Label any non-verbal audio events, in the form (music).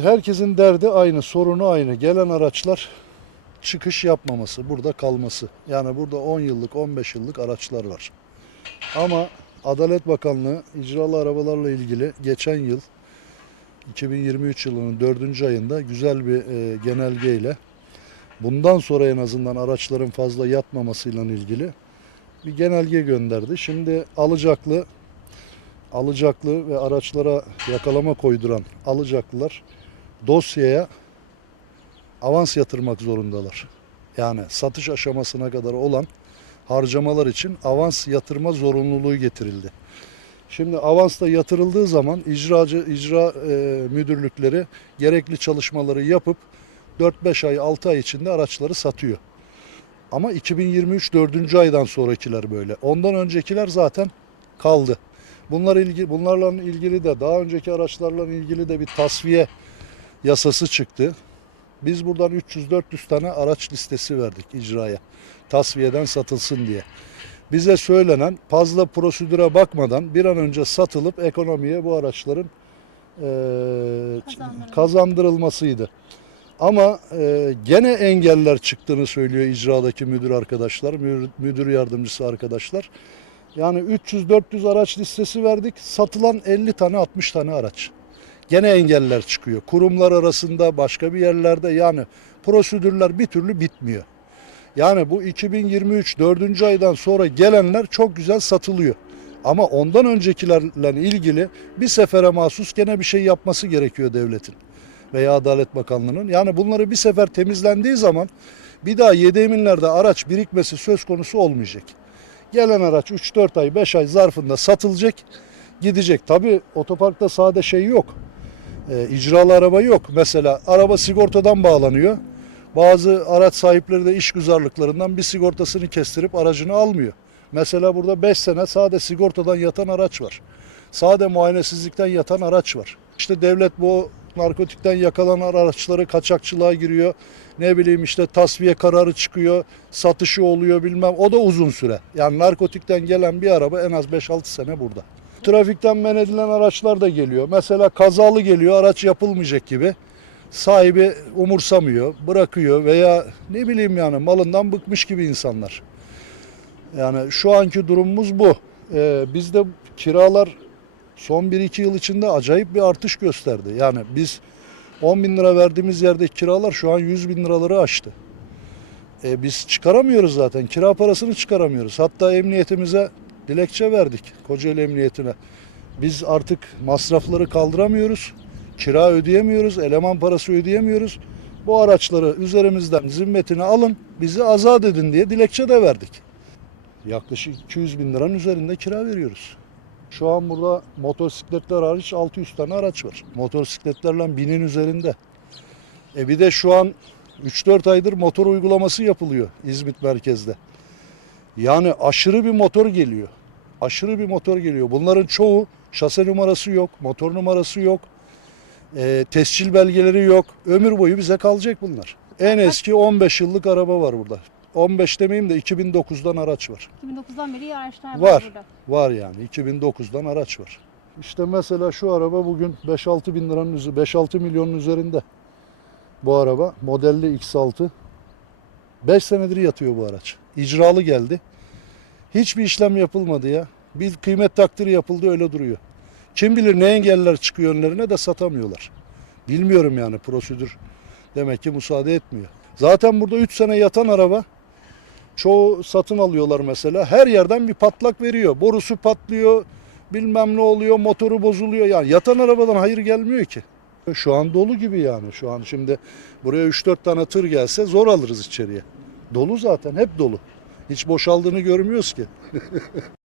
Herkesin derdi aynı, sorunu aynı. Gelen araçlar çıkış yapmaması, burada kalması. Yani burada 10 yıllık, 15 yıllık araçlar var. Ama Adalet Bakanlığı icralı arabalarla ilgili geçen yıl 2023 yılının 4. ayında güzel bir e, genelgeyle bundan sonra en azından araçların fazla yatmamasıyla ilgili bir genelge gönderdi. Şimdi alacaklı alacaklı ve araçlara yakalama koyduran alacaklılar dosyaya avans yatırmak zorundalar. Yani satış aşamasına kadar olan harcamalar için avans yatırma zorunluluğu getirildi. Şimdi avans da yatırıldığı zaman icracı icra e, müdürlükleri gerekli çalışmaları yapıp 4-5 ay 6 ay içinde araçları satıyor. Ama 2023 4. aydan sonrakiler böyle. Ondan öncekiler zaten kaldı. Bunlar ilgili bunlarla ilgili de daha önceki araçlarla ilgili de bir tasfiye yasası çıktı. Biz buradan 300-400 tane araç listesi verdik icraya. Tasfiyeden satılsın diye. Bize söylenen fazla prosedüre bakmadan bir an önce satılıp ekonomiye bu araçların Kazandırılması. kazandırılmasıydı. Ama e, gene engeller çıktığını söylüyor icradaki müdür arkadaşlar, müdür, müdür yardımcısı arkadaşlar. Yani 300-400 araç listesi verdik. Satılan 50 tane 60 tane araç. Gene engeller çıkıyor. Kurumlar arasında başka bir yerlerde yani prosedürler bir türlü bitmiyor. Yani bu 2023 4. aydan sonra gelenler çok güzel satılıyor. Ama ondan öncekilerle ilgili bir sefere mahsus gene bir şey yapması gerekiyor devletin veya Adalet Bakanlığı'nın. Yani bunları bir sefer temizlendiği zaman bir daha yedeminlerde araç birikmesi söz konusu olmayacak. Gelen araç 3-4 ay 5 ay zarfında satılacak gidecek. Tabi otoparkta sade şey yok. E, icralı araba yok. Mesela araba sigortadan bağlanıyor. Bazı araç sahipleri de işgüzarlıklarından bir sigortasını kestirip aracını almıyor. Mesela burada 5 sene sade sigortadan yatan araç var. Sade muayenesizlikten yatan araç var. İşte devlet bu narkotikten yakalanan araçları kaçakçılığa giriyor. Ne bileyim işte tasfiye kararı çıkıyor, satışı oluyor bilmem. O da uzun süre. Yani narkotikten gelen bir araba en az 5-6 sene burada. Trafikten men edilen araçlar da geliyor. Mesela kazalı geliyor, araç yapılmayacak gibi. Sahibi umursamıyor, bırakıyor veya ne bileyim yani malından bıkmış gibi insanlar. Yani şu anki durumumuz bu. Ee, bizde kiralar son 1-2 yıl içinde acayip bir artış gösterdi. Yani biz 10 bin lira verdiğimiz yerde kiralar şu an 100 bin liraları aştı. E, biz çıkaramıyoruz zaten. Kira parasını çıkaramıyoruz. Hatta emniyetimize dilekçe verdik. Kocaeli Emniyetine. Biz artık masrafları kaldıramıyoruz. Kira ödeyemiyoruz. Eleman parası ödeyemiyoruz. Bu araçları üzerimizden zimmetine alın. Bizi azat edin diye dilekçe de verdik. Yaklaşık 200 bin liranın üzerinde kira veriyoruz. Şu an burada motosikletler hariç 600 tane araç var. Motosikletlerle binin üzerinde. E bir de şu an 3-4 aydır motor uygulaması yapılıyor İzmit merkezde. Yani aşırı bir motor geliyor. Aşırı bir motor geliyor. Bunların çoğu şase numarası yok, motor numarası yok, e, tescil belgeleri yok. Ömür boyu bize kalacak bunlar. En eski 15 yıllık araba var burada. 15 demeyeyim de 2009'dan araç var. 2009'dan beri iyi araçlar var, Var. burada. Var yani 2009'dan araç var. İşte mesela şu araba bugün 5-6 bin liranın üzeri, 5-6 milyonun üzerinde. Bu araba modelli X6. 5 senedir yatıyor bu araç. İcralı geldi. Hiçbir işlem yapılmadı ya. Bir kıymet takdiri yapıldı öyle duruyor. Kim bilir ne engeller çıkıyor önlerine de satamıyorlar. Bilmiyorum yani prosedür demek ki müsaade etmiyor. Zaten burada 3 sene yatan araba çoğu satın alıyorlar mesela. Her yerden bir patlak veriyor. Borusu patlıyor, bilmem ne oluyor, motoru bozuluyor. Yani yatan arabadan hayır gelmiyor ki. Şu an dolu gibi yani. Şu an şimdi buraya 3-4 tane tır gelse zor alırız içeriye. Dolu zaten, hep dolu. Hiç boşaldığını görmüyoruz ki. (laughs)